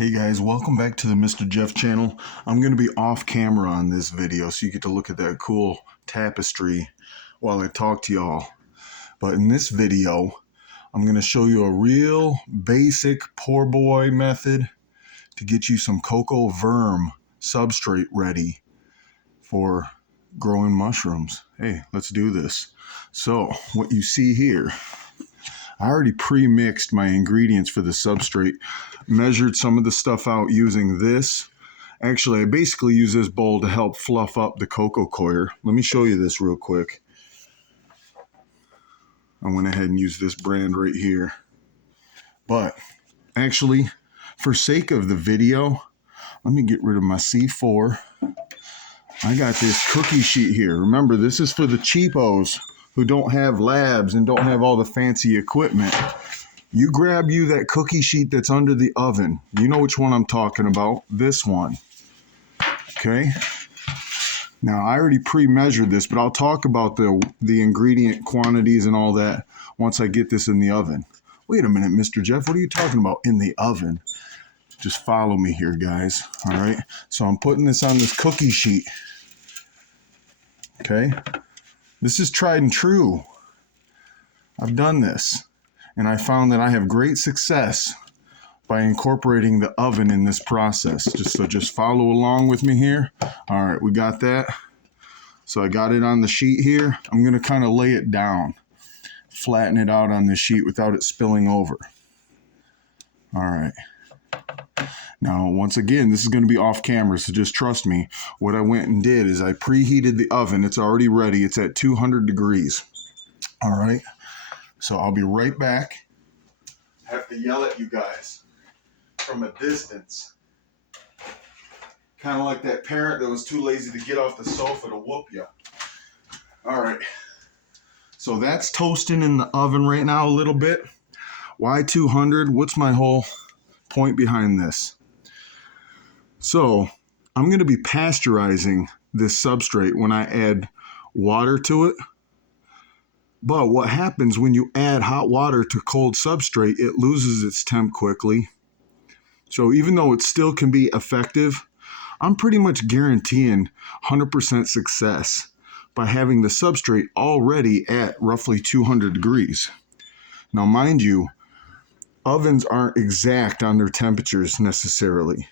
Hey guys, welcome back to the Mr. Jeff channel. I'm going to be off camera on this video so you get to look at that cool tapestry while I talk to y'all. But in this video, I'm going to show you a real basic poor boy method to get you some Coco Verm substrate ready for growing mushrooms. Hey, let's do this. So what you see here, I already pre-mixed my ingredients for the substrate, measured some of the stuff out using this. Actually, I basically use this bowl to help fluff up the cocoa coir. Let me show you this real quick. I went ahead and used this brand right here. But actually, for sake of the video, let me get rid of my C4. I got this cookie sheet here. Remember, this is for the cheapos who don't have labs and don't have all the fancy equipment. You grab you that cookie sheet that's under the oven. You know which one I'm talking about. This one. Okay? Now, I already pre-measured this, but I'll talk about the ingredient quantities and all that once I get this in the oven. Wait a minute, Mr. Jeff, what are you talking about in the oven? Just follow me here, guys. All right? So I'm putting this on this cookie sheet. Okay? This is tried and true. I've done this, and I found that I have great success by incorporating the oven in this process. Just follow along with me here. All right, we got that. So I got it on the sheet here. I'm going to kind of lay it down, flatten it out on the sheet without it spilling over. All right. Now, once again, this is going to be off camera, so just trust me. What I went and did is I preheated the oven. It's already ready. It's at 200 degrees. All right. So I'll be right back. I have to yell at you guys from a distance. Kind of like that parent that was too lazy to get off the sofa to whoop you. All right. So that's toasting in the oven right now a little bit. Why 200? What's my whole point behind this? So I'm going to be pasteurizing this substrate when I add water to it. But what happens when you add hot water to cold substrate, it loses its temp quickly. So even though it still can be effective, I'm pretty much guaranteeing 100% success by having the substrate already at roughly 200 degrees. Now, mind you, ovens aren't exact on their temperatures necessarily.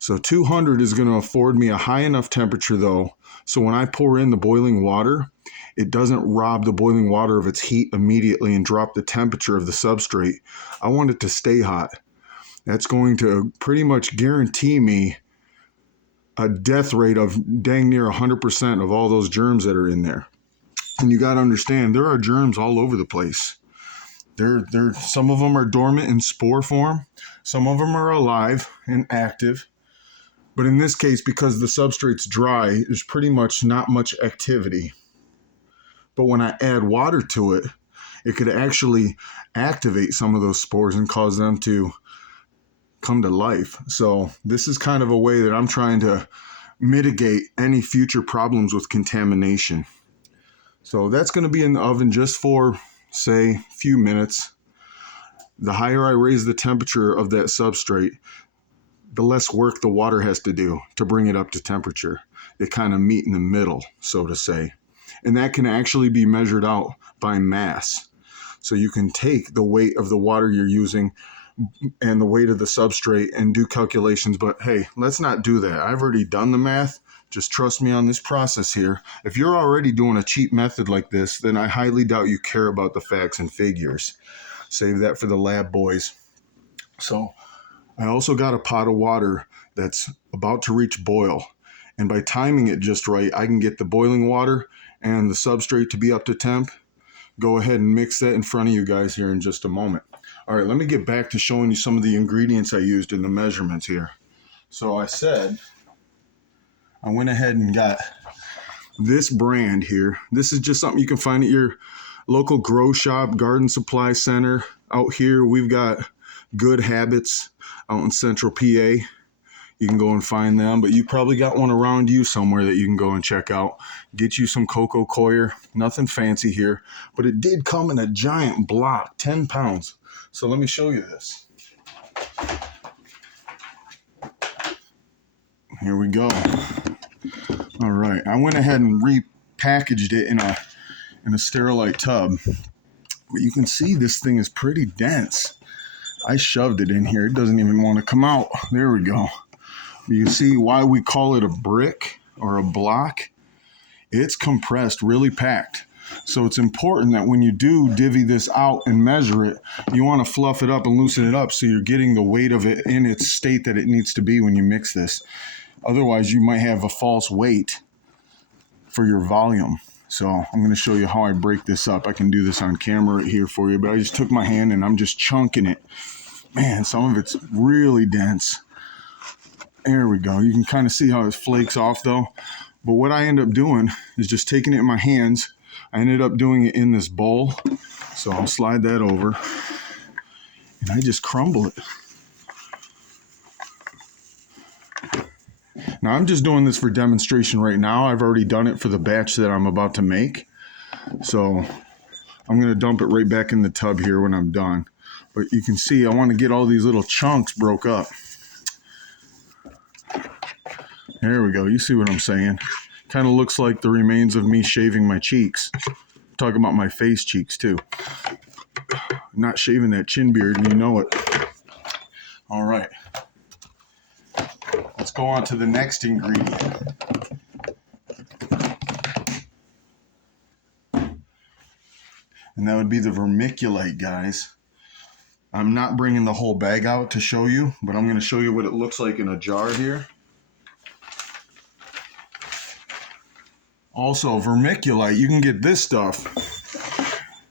So 200 is going to afford me a high enough temperature though, so when I pour in the boiling water, it doesn't rob the boiling water of its heat immediately and drop the temperature of the substrate. I want it to stay hot. That's going to pretty much guarantee me a death rate of dang near 100% of all those germs that are in there. And you got to understand, there are germs all over the place. Some of them are dormant in spore form. Some of them are alive and active. But in this case, because the substrate's dry, there's pretty much not much activity. But when I add water to it, it could actually activate some of those spores and cause them to come to life. So this is kind of a way that I'm trying to mitigate any future problems with contamination. So that's going to be in the oven just for, say, a few minutes. The higher I raise the temperature of that substrate, the less work the water has to do to bring it up to temperature. They kind of meet in the middle, so to say. And that can actually be measured out by mass. So you can take the weight of the water you're using and the weight of the substrate and do calculations. But hey, let's not do that. I've already done the math. Just trust me on this process here. If you're already doing a cheap method like this, then I highly doubt you care about the facts and figures. Save that for the lab boys. So I also got a pot of water that's about to reach boil. And by timing it just right, I can get the boiling water and the substrate to be up to temp. Go ahead and mix that in front of you guys here in just a moment. All right, let me get back to showing you some of the ingredients I used in the measurements here. So I went ahead and got this brand here. This is just something you can find at your local grow shop, garden supply center. Out here, we've got Good Habits out in central PA. You can go and find them, but you probably got one around you somewhere that you can go and check out. Get you some cocoa coir. Nothing fancy here, but it did come in a giant block, 10 pounds. So let me show you this. Here we go. All right, I went ahead and repackaged it in a sterilite tub. But you can see this thing is pretty dense. I shoved it in here. It doesn't even want to come out. There we go. You can see why we call it a brick or a block. It's compressed, really packed. So it's important that when you do divvy this out and measure it, you want to fluff it up and loosen it up so you're getting the weight of it in its state that it needs to be when you mix this. Otherwise, you might have a false weight for your volume. So I'm going to show you how I break this up. I can do this on camera right here for you, but I just took my hand and I'm just chunking it. Man, some of it's really dense. There we go. You can kind of see how it flakes off though. But what I end up doing is just taking it in my hands. I ended up doing it in this bowl. So I'll slide that over and I just crumble it. Now I'm just doing this for demonstration right now. I've already done it for the batch that I'm about to make. So I'm going to dump it right back in the tub here when I'm done. But you can see I want to get all these little chunks broke up. There we go. You see what I'm saying? Kind of looks like the remains of me shaving my cheeks. I'm talking about my face cheeks too. I'm not shaving that chin beard and you know it. All right. Let's go on to the next ingredient. And that would be the vermiculite, guys. I'm not bringing the whole bag out to show you, but I'm going to show you what it looks like in a jar here. Also, vermiculite, you can get this stuff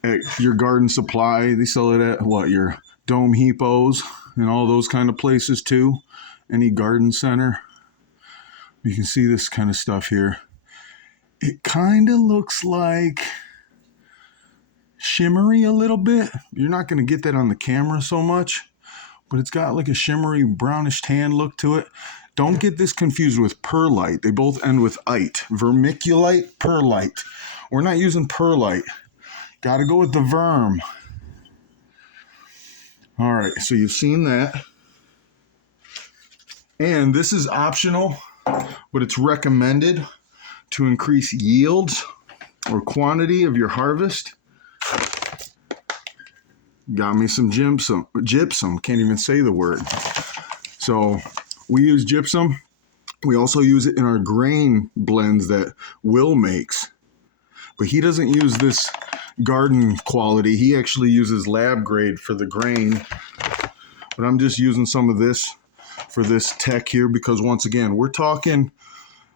at your garden supply. They sell it at, what, your Dome Depot and all those kind of places too. Any garden center. You can see this kind of stuff here. It kind of looks like shimmery a little bit. You're not going to get that on the camera so much, but it's got like a shimmery brownish tan look to it. Don't get this confused with perlite. They both end with ite. Vermiculite, perlite. We're not using perlite. Got to go with the Verm. All right, so you've seen that. And this is optional, but it's recommended to increase yields or quantity of your harvest. Got me some gypsum. Can't even say the word. So we use gypsum. We also use it in our grain blends that Will makes. But he doesn't use this garden quality. He actually uses lab grade for the grain. But I'm just using some of this for this tech here because once again, we're talking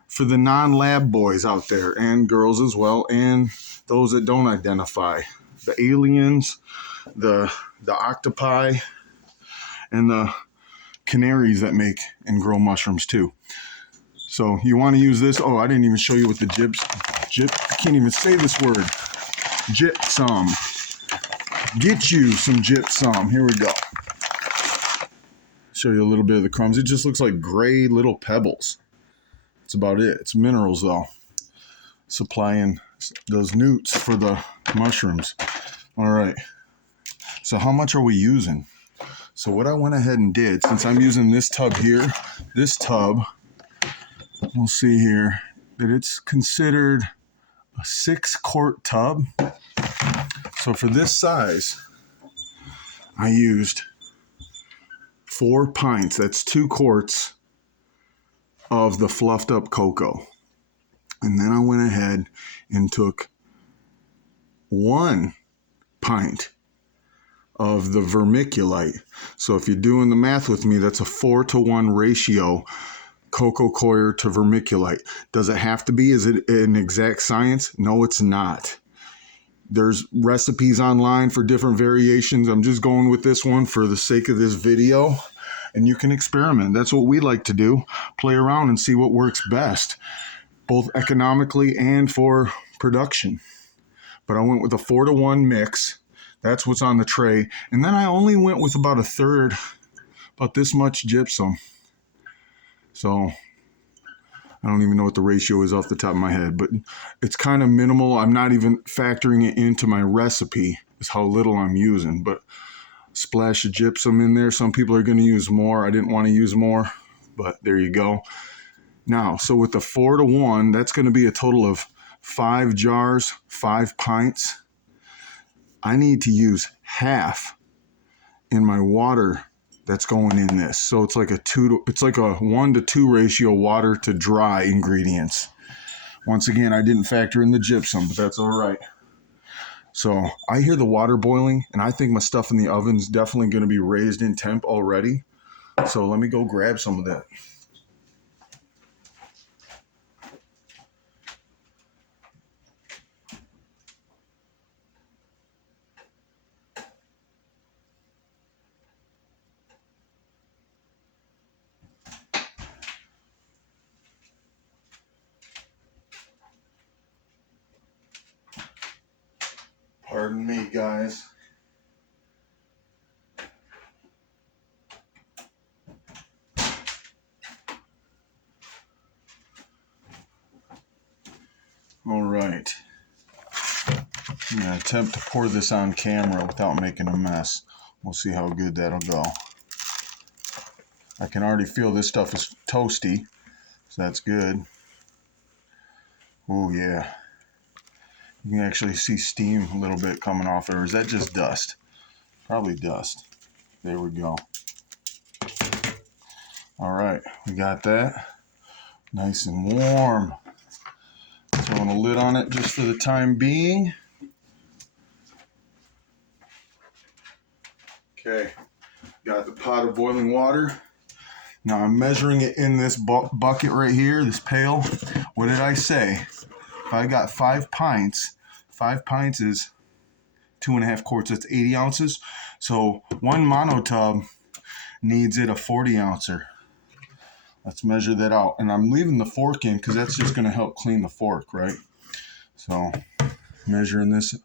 for the non-lab boys out there and girls as well, and those that don't identify. The aliens, the octopi, and the canaries that make and grow mushrooms too. So you want to use this. Oh, I didn't even show you what the I can't even say this word. Gypsum. Get you some gypsum. Here we go. Show you a little bit of the crumbs. It just looks like gray little pebbles. That's about it. It's minerals though. Supplying those newts for the mushrooms. All right. So how much are we using? So what I went ahead and did, since I'm using this tub here, this tub, we'll see here that it's considered a 6-quart tub. So for this size, I used 4 pints. That's 2 quarts of the fluffed up cocoa. And then I went ahead and took 1 pint of the vermiculite. So if you're doing the math with me, that's a 4-to-1 ratio, cocoa coir to vermiculite. Does it have to be? Is it an exact science? No, it's not. There's recipes online for different variations. I'm just going with this one for the sake of this video. And you can experiment. That's what we like to do. Play around and see what works best, both economically and for production. But I went with a 4-to-1 mix. That's what's on the tray. And then I only went with about 1/3, about this much gypsum. So I don't even know what the ratio is off the top of my head, but it's kind of minimal. I'm not even factoring it into my recipe, is how little I'm using. But splash of gypsum in there. Some people are going to use more. I didn't want to use more, but there you go. Now, so with the 4 to 1, that's going to be a total of 5 jars, 5 pints. I need to use half in my water that's going in this. So it's like a 1 to 2 ratio water to dry ingredients. Once again, I didn't factor in the gypsum, but that's all right. So I hear the water boiling, and I think my stuff in the oven's definitely going to be raised in temp already. So let me go grab some of that. Pardon me, guys. All right. I'm going to attempt to pour this on camera without making a mess. We'll see how good that'll go. I can already feel this stuff is toasty, so that's good. Oh, yeah. You can actually see steam a little bit coming off it, or is that just dust? Probably dust. There we go. All right, we got that. Nice and warm. Throwing a lid on it just for the time being. Okay, got the pot of boiling water. Now I'm measuring it in this bucket right here, this pail. What did I say? If I got 5 pints, 5 pints is 2.5 quarts. That's 80 ounces. So one monotub needs it a 40 ouncer. Let's measure that out. And I'm leaving the fork in because that's just going to help clean the fork, right? So measuring this.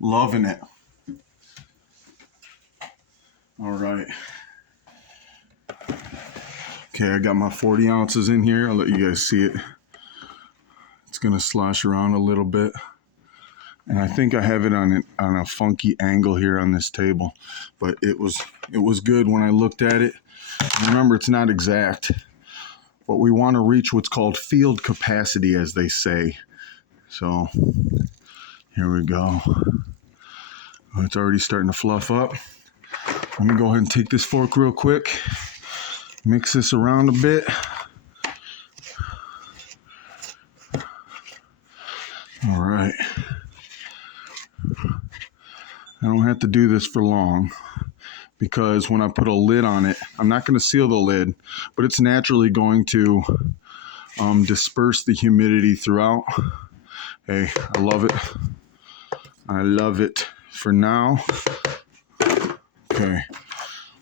Loving it. All right. Okay, I got my 40 ounces in here. I'll let you guys see it. It's going to slosh around a little bit. And I think I have it on a funky angle here on this table. But it was good when I looked at it. And remember, it's not exact. But we want to reach what's called field capacity, as they say. So here we go. It's already starting to fluff up. Let me go ahead and take this fork real quick. Mix this around a bit. All right. I don't have to do this for long because when I put a lid on it, I'm not going to seal the lid, but it's naturally going to disperse the humidity throughout. Hey, I love it. I love it. For now, okay,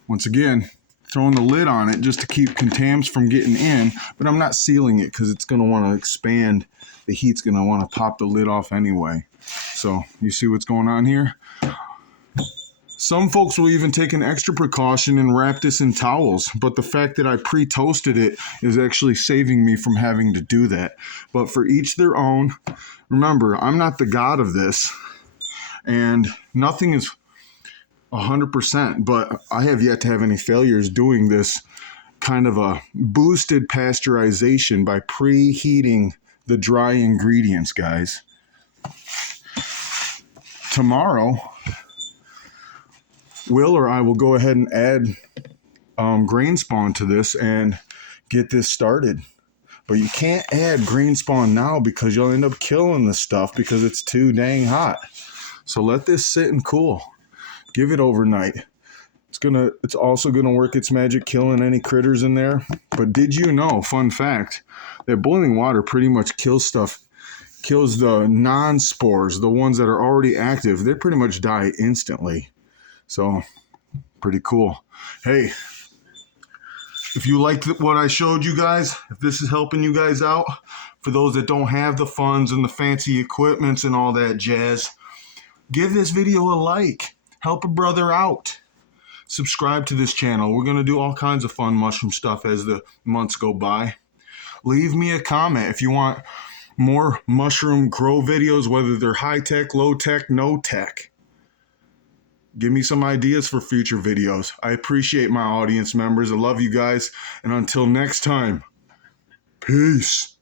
once again, throwing the lid on it just to keep contaminants from getting in, but I'm not sealing it because it's going to want to expand. The heat's going to want to pop the lid off anyway. So you see what's going on here? Some folks will even take an extra precaution and wrap this in towels, but the fact that I pre-toasted it is actually saving me from having to do that. But for each their own. Remember, I'm not the god of this. And nothing is 100%, but I have yet to have any failures doing this kind of a boosted pasteurization by preheating the dry ingredients, guys. Tomorrow, Will or I will go ahead and add grain spawn to this and get this started. But you can't add grain spawn now because you'll end up killing the stuff because it's too dang hot. So let this sit and cool. Give it overnight. It's also gonna work its magic killing any critters in there. But did you know, fun fact, that boiling water pretty much kills the non-spores, the ones that are already active. They pretty much die instantly. So pretty cool. Hey, if you liked what I showed you guys, if this is helping you guys out, for those that don't have the funds and the fancy equipments and all that jazz, give this video a like. Help a brother out. Subscribe to this channel. We're going to do all kinds of fun mushroom stuff as the months go by. Leave me a comment if you want more mushroom grow videos, whether they're high tech, low tech, no tech. Give me some ideas for future videos. I appreciate my audience members. I love you guys. And until next time, peace.